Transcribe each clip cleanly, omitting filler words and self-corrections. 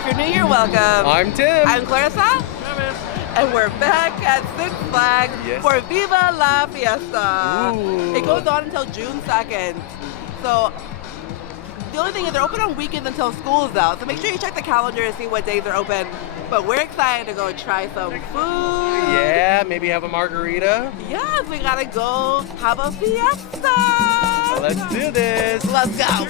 if you're new, you're welcome. I'm Tim. I'm Clarissa. And we're back at Six Flags for Viva la Fiesta. Ooh. It goes on until June 2nd. So the only thing is they're open on weekends until school's out. So make sure you check the calendar and see what days are open. But we're excited to go try some food. Yeah, maybe have a margarita. Yes, we gotta go have a fiesta. Let's do this. Let's go.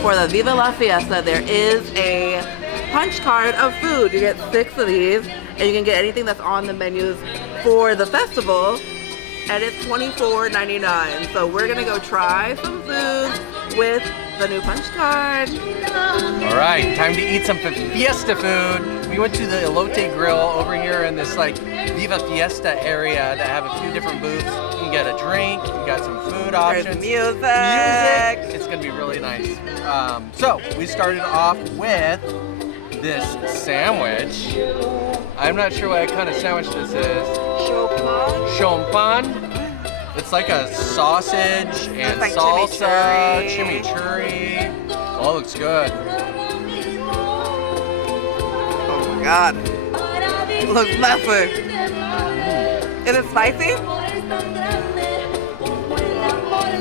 For the Viva la Fiesta, there is a punch card of food. You get 6 of these, and you can get anything that's on the menus for the festival, and it's $24.99. So we're gonna go try some food with the new punch card. All right, time to eat some fiesta food. We went to the Elote Grill over here in this like Viva Fiesta area that have a few different booths. You can get a drink, you got some food options. There's music. It's gonna be really nice. So we started off with this sandwich. I'm not sure what kind of sandwich this is. Chompan. It's like a sausage and like salsa, chimichurri. Oh, it looks good. Oh my God. It looks messy. Is it spicy?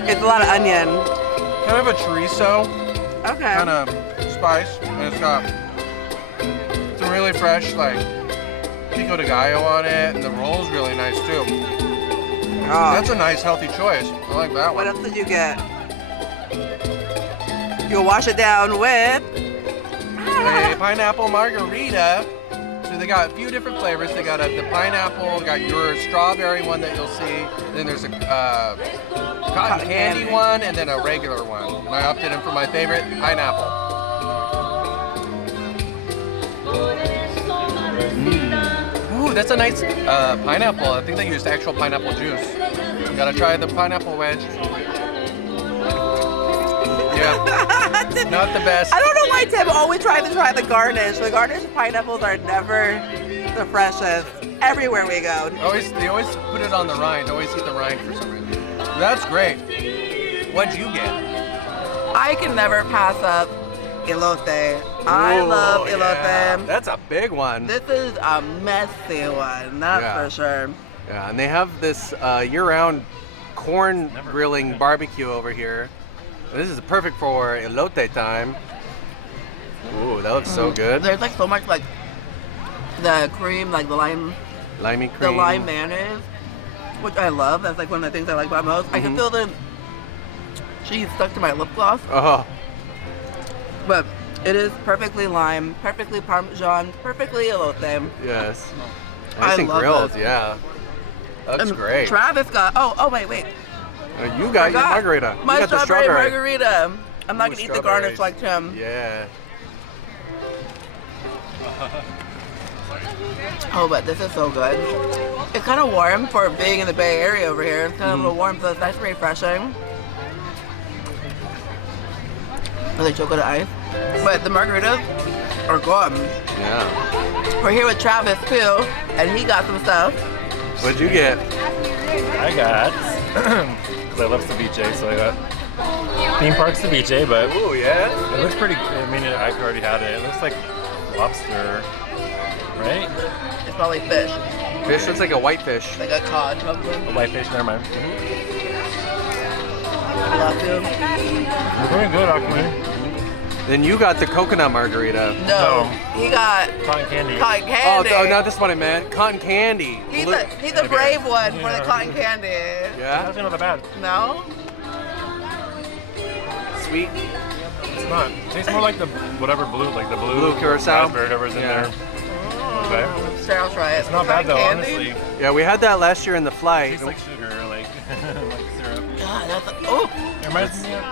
It's a lot of onion. Kind of a chorizo. Okay. Kind of spice. And it's got some really fresh, like, pico de gallo on it. And the roll's really nice, too. Oh. That's a nice, healthy choice. I like that one. What else did you get? You'll wash it down with a pineapple margarita. So they got a few different flavors. They got the pineapple, got your strawberry one that you'll see. Then there's a cotton candy one, and then a regular one. And I opted in for my favorite, pineapple. Ooh, that's a nice pineapple. I think they used actual pineapple juice. Gotta try the pineapple wedge. Yeah, not the best. I don't know why Tim always tries to try the garnish. The garnished pineapples are never the freshest. Everywhere we go. They always put it on the rind. Always eat the rind for some reason. That's great. What'd you get? I can never pass up elote. I love elote. Yeah. That's a big one. This is a messy one, that's for sure. Yeah, and they have this year-round corn grilling barbecue over here. This is perfect for elote time. Ooh, that looks so good. There's like so much like the cream, like the limey cream. The lime mayonnaise, which I love. That's like one of the things I like about most. I can feel the cheese stuck to my lip gloss. Oh. But it is perfectly lime, perfectly Parmesan, perfectly elote. Yes. Nice and grilled, yeah. That's great. Travis got, wait. You got your margarita. My you got strawberry margarita. I'm not gonna eat the garnish like Tim. Yeah. Oh, but this is so good. It's kind of warm for being in the Bay Area over here. It's kind of a little warm, so it's nice and refreshing. With the chocolate ice. But the margaritas are good. Yeah. We're here with Travis too, and he got some stuff. What'd you get? I got, because I love ceviche, so I got theme park ceviche, but ooh, yeah? It looks pretty, I mean, I've already had it. It looks like lobster, right? It's probably fish. Fish looks like a white fish. Like a cod, probably. A white fish, never mind. I love you. You're doing good, Aquaman. Then you got the coconut margarita. No, he got cotton candy. Cotton candy. Oh, no, that's what I meant. Cotton candy. He's a brave one for the cotton candy. Yeah? That's not that bad. No? Sweet. It's not. It tastes more like the whatever blue, like the blue curacao. raspberry, whatever's in there. Okay. Sure, I'll try it. It's not bad though, honestly. Yeah, we had that last year in the flight. It tastes like sugar, like syrup. God, that's It reminds me of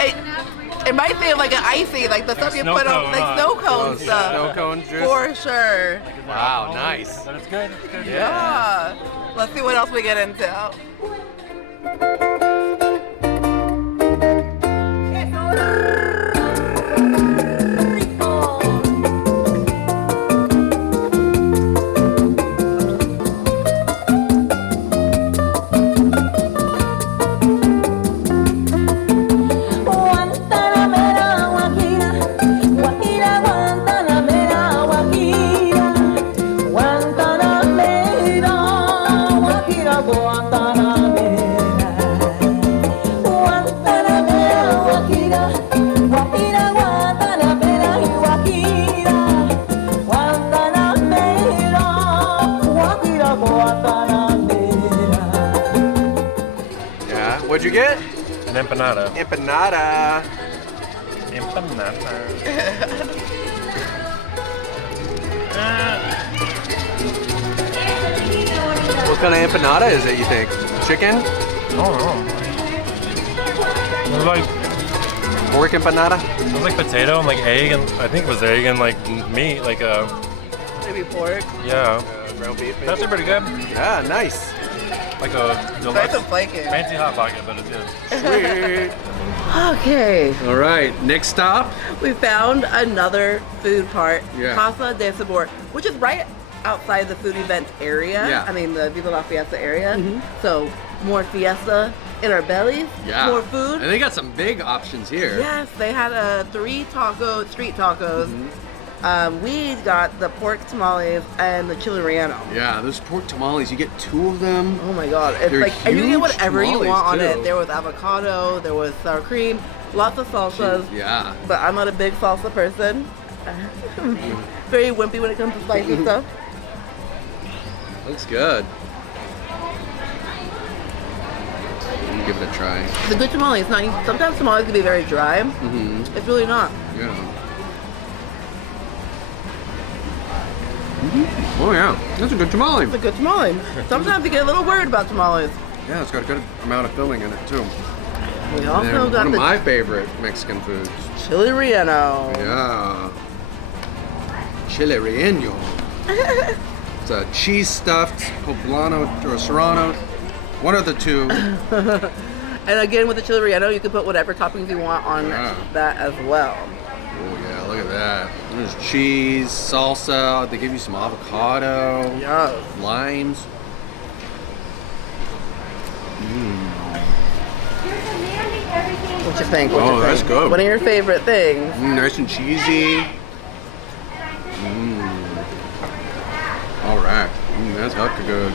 It might be like an icy, like the stuff you put on, like snow cone stuff. Snow cone juice. For sure. Wow, nice. But it's good. It's good. Yeah. Let's see what else we get into. What'd you get? An empanada. Empanada. Empanada. What kind of empanada is it, you think? Chicken? I don't know. It was like Pork empanada? it was like potato and like egg and I think it was egg and like meat, like Maybe pork. yeah. Ground beef. That's pretty good. Yeah, nice. Like a Try deluxe some flanking. fancy hot pocket, but it's good. Sweet. Okay, All right, next stop. we found another food part, Yeah. Casa de Sabor, which is right outside the food event area. Yeah. I mean, the Viva la Fiesta area. So more fiesta in our bellies, more food. And they got some big options here. Yes, they had 3 street tacos. We got the pork tamales and the chili relleno. Yeah, those pork tamales, you get 2 of them. Oh my god, it's They're like, and you get huge whatever you tamales, want on too. it. There was avocado, there was sour cream, lots of salsas. Yeah. But I'm not a big salsa person. Very wimpy when it comes to spicy stuff. Looks good. Let me give it a try. It's a good tamale. It's not. Sometimes tamales can be very dry. It's really not. Yeah. Oh yeah, that's a good tamale. It's a good tamale. Sometimes you get a little worried about tamales. Yeah, it's got a good amount of filling in it too. We And also one got of the my favorite Mexican foods. chili relleno. Yeah. Chile relleno. It's a cheese stuffed poblano or serrano. One of the 2. And again, with the chili relleno, you can put whatever toppings you want on Yeah. that as well. Oh yeah, look at that. There's cheese, salsa. They give you some avocado, Yes. limes. What you think? What Oh, you that's think? good. One of your favorite things. Nice and cheesy. All right. That's healthy good.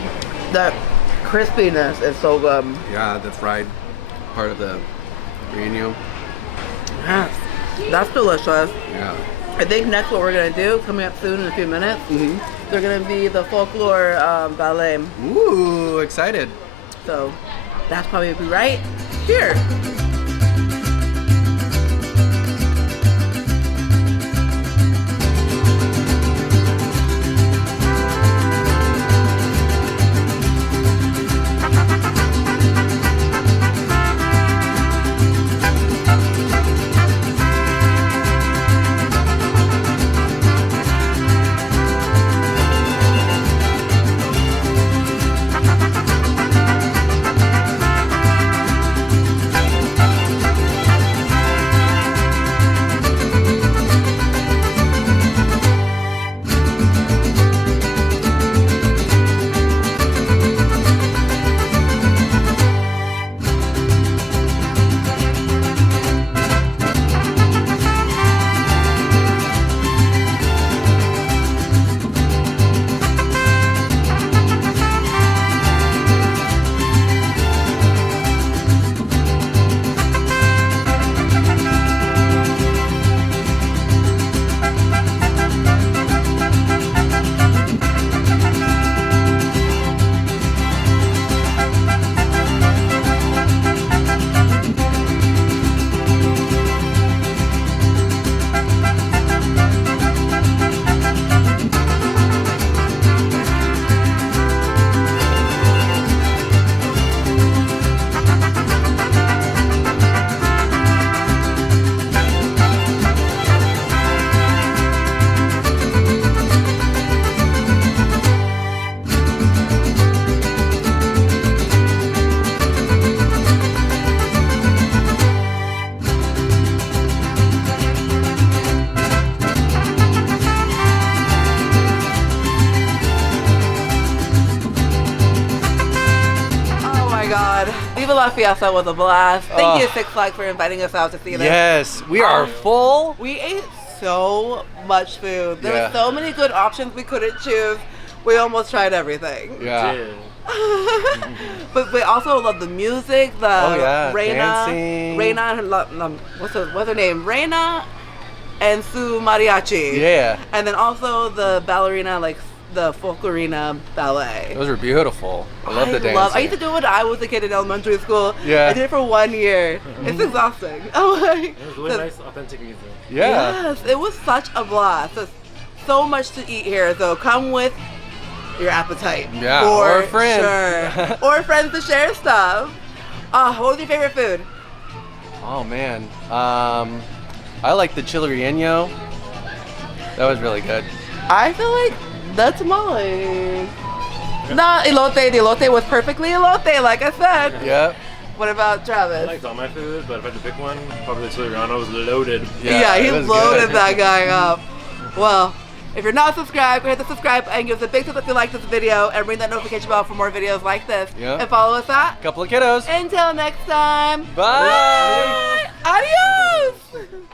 That crispiness is so good. Yeah, the fried part of the relleno. Yes. That's delicious. Yeah. I think next what we're going to do, coming up soon in a few minutes, they're going to be the folklore ballet. Ooh, excited. So that's probably be right here. Viva la Fiesta was a blast. Thank you, Six Flags, for inviting us out to see this. Yes, we are full. We ate so much food. There Yeah. were so many good options we couldn't choose. We almost tried everything. Yeah. But we also love the music. Dancing. Reina, what's her name? Reina and Su Mariachi. Yeah. And then also the ballerina, like the Folklorina ballet. Those are beautiful. I love the dancing. I used to do it when I was a kid in elementary school. Yeah. I did it for 1 year. It's exhausting. Oh my. It was really nice, authentic music. Yeah. Yes, it was such a blast. There's so much to eat here, so come with your appetite. Yeah, for or a friend. Sure. Or friends to share stuff. What was your favorite food? Oh man. I like the chile relleno. That was really good. I feel like the tamale. Nah, elote. The elote was perfectly elote, like I said. Yep. What about I Travis? liked all my food, but if I had to pick one, probably the chili relleno was loaded. Yeah, he it was loaded good. that guy up. Well, if you're not subscribed, go hit the subscribe and give us a big thumbs up if you like this video, and ring that notification bell for more videos like this. Yeah. And follow us at Couple of Kiddos. Until next time. Bye. Adios.